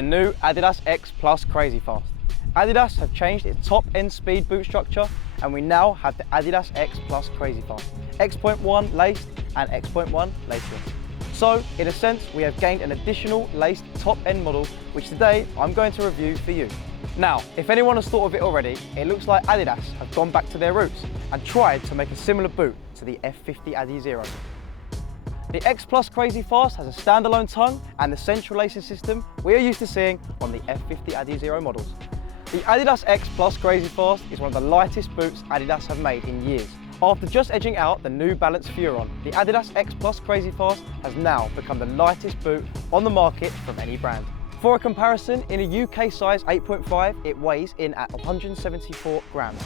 the new Adidas X Plus Crazyfast. Adidas have changed its top-end speed boot structure, and we now have the Adidas X Plus Crazyfast, X.1 laced and X.1 laceless. So, in a sense, we have gained an additional laced top-end model, which today I'm going to review for you. Now, if anyone has thought of it already, it looks like Adidas have gone back to their roots and tried to make a similar boot to the F50 adizero. The X Plus Crazyfast has a standalone tongue and the central lacing system we are used to seeing on the F50 adizero models. The Adidas X Plus Crazyfast is one of the lightest boots Adidas have made in years. After just edging out the New Balance Furon, the Adidas X Plus Crazyfast has now become the lightest boot on the market from any brand. For a comparison, in a UK size 8.5, it weighs in at 174 grams.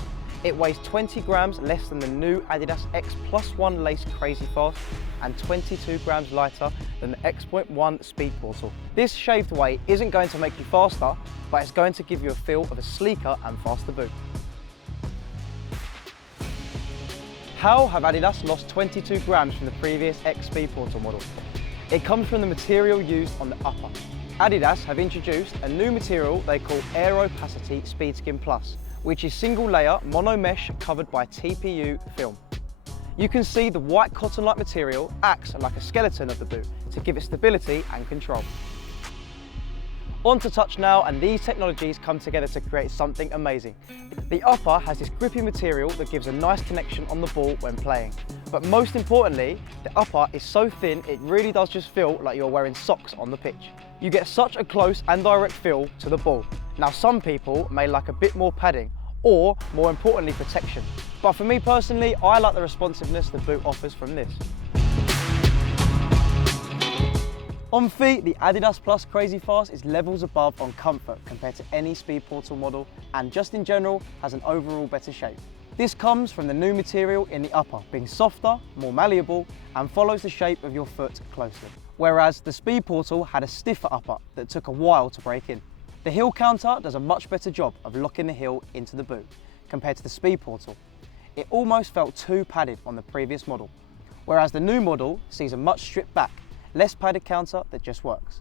It weighs 20 grams less than the new Adidas X Plus 1 Lace Crazyfast and 22 grams lighter than the X.1 Speed Portal. This shaved weight isn't going to make you faster, but it's going to give you a feel of a sleeker and faster boot. How have Adidas lost 22 grams from the previous X Speed Portal model? It comes from the material used on the upper. Adidas have introduced a new material they call Aero-Opacity Speedskin Plus, which is single layer mono mesh covered by TPU film. You can see the white cotton-like material acts like a skeleton of the boot to give it stability and control. On to touch now, and these technologies come together to create something amazing. The upper has this grippy material that gives a nice connection on the ball when playing. But most importantly, the upper is so thin it really does just feel like you're wearing socks on the pitch. You get such a close and direct feel to the ball. Now, some people may like a bit more padding, or more importantly, protection. But for me personally, I like the responsiveness the boot offers from this. On feet, the Adidas Plus Crazyfast is levels above on comfort compared to any Speed Portal model, and just in general has an overall better shape. This comes from the new material in the upper, being softer, more malleable, and follows the shape of your foot closely. Whereas the Speed Portal had a stiffer upper that took a while to break in. The heel counter does a much better job of locking the heel into the boot compared to the Speed Portal. It almost felt too padded on the previous model, whereas the new model sees a much stripped back, less padded counter that just works.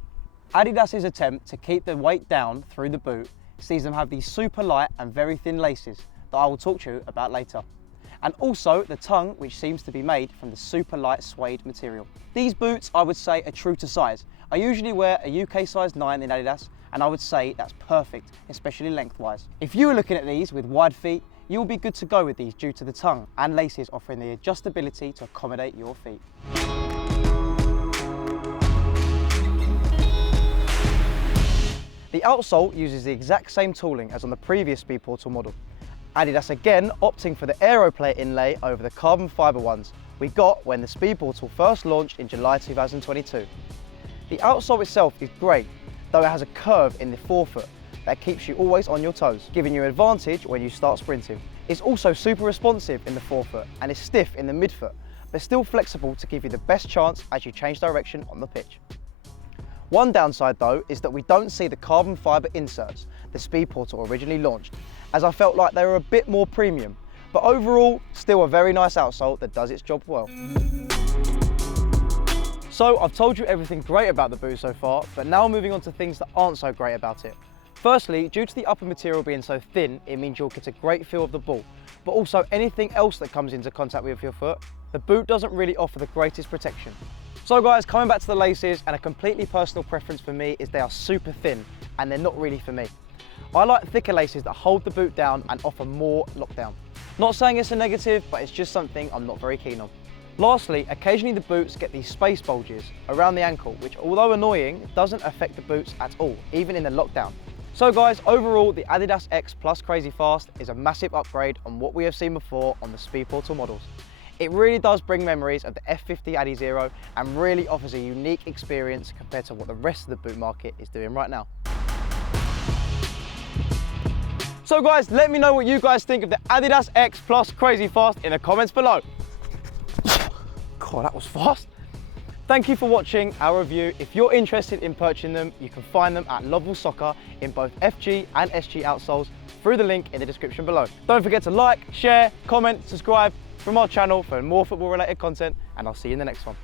Adidas's attempt to keep the weight down through the boot sees them have these super light and very thin laces that I will talk to you about later. And also the tongue, which seems to be made from the super light suede material. These boots, I would say, are true to size. I usually wear a UK size 9 in Adidas, and I would say that's perfect, especially lengthwise. If you were looking at these with wide feet, you'll be good to go with these due to the tongue and laces offering the adjustability to accommodate your feet. The outsole uses the exact same tooling as on the previous Speed Portal model. Adidas again opting for the Aeroplate inlay over the carbon fibre ones we got when the Speed Portal first launched in July 2022. The outsole itself is great, though it has a curve in the forefoot that keeps you always on your toes, giving you an advantage when you start sprinting. It's also super responsive in the forefoot and is stiff in the midfoot, but still flexible to give you the best chance as you change direction on the pitch. One downside though is that we don't see the carbon fibre inserts the Speed Portal originally launched, as I felt like they were a bit more premium, but overall still a very nice outsole that does its job well. So I've told you everything great about the boot so far, but now moving on to things that aren't so great about it. Firstly, due to the upper material being so thin, it means you'll get a great feel of the ball, but also anything else that comes into contact with your foot, the boot doesn't really offer the greatest protection. So guys, coming back to the laces, and a completely personal preference for me is they are super thin, and they're not really for me. I like thicker laces that hold the boot down and offer more lockdown. Not saying it's a negative, but it's just something I'm not very keen on. Lastly, occasionally the boots get these space bulges around the ankle, which although annoying, doesn't affect the boots at all, even in the lockdown. So guys, overall the Adidas X Plus Crazyfast is a massive upgrade on what we have seen before on the Speed Portal models. It really does bring memories of the F50 adizero and really offers a unique experience compared to what the rest of the boot market is doing right now. So guys, let me know what you guys think of the Adidas X Plus Crazyfast in the comments below. God, that was fast. Thank you for watching our review. If you're interested in purchasing them, you can find them at Lovell Soccer in both FG and SG outsoles through the link in the description below. Don't forget to like, share, comment, subscribe from our channel for more football related content, and I'll see you in the next one.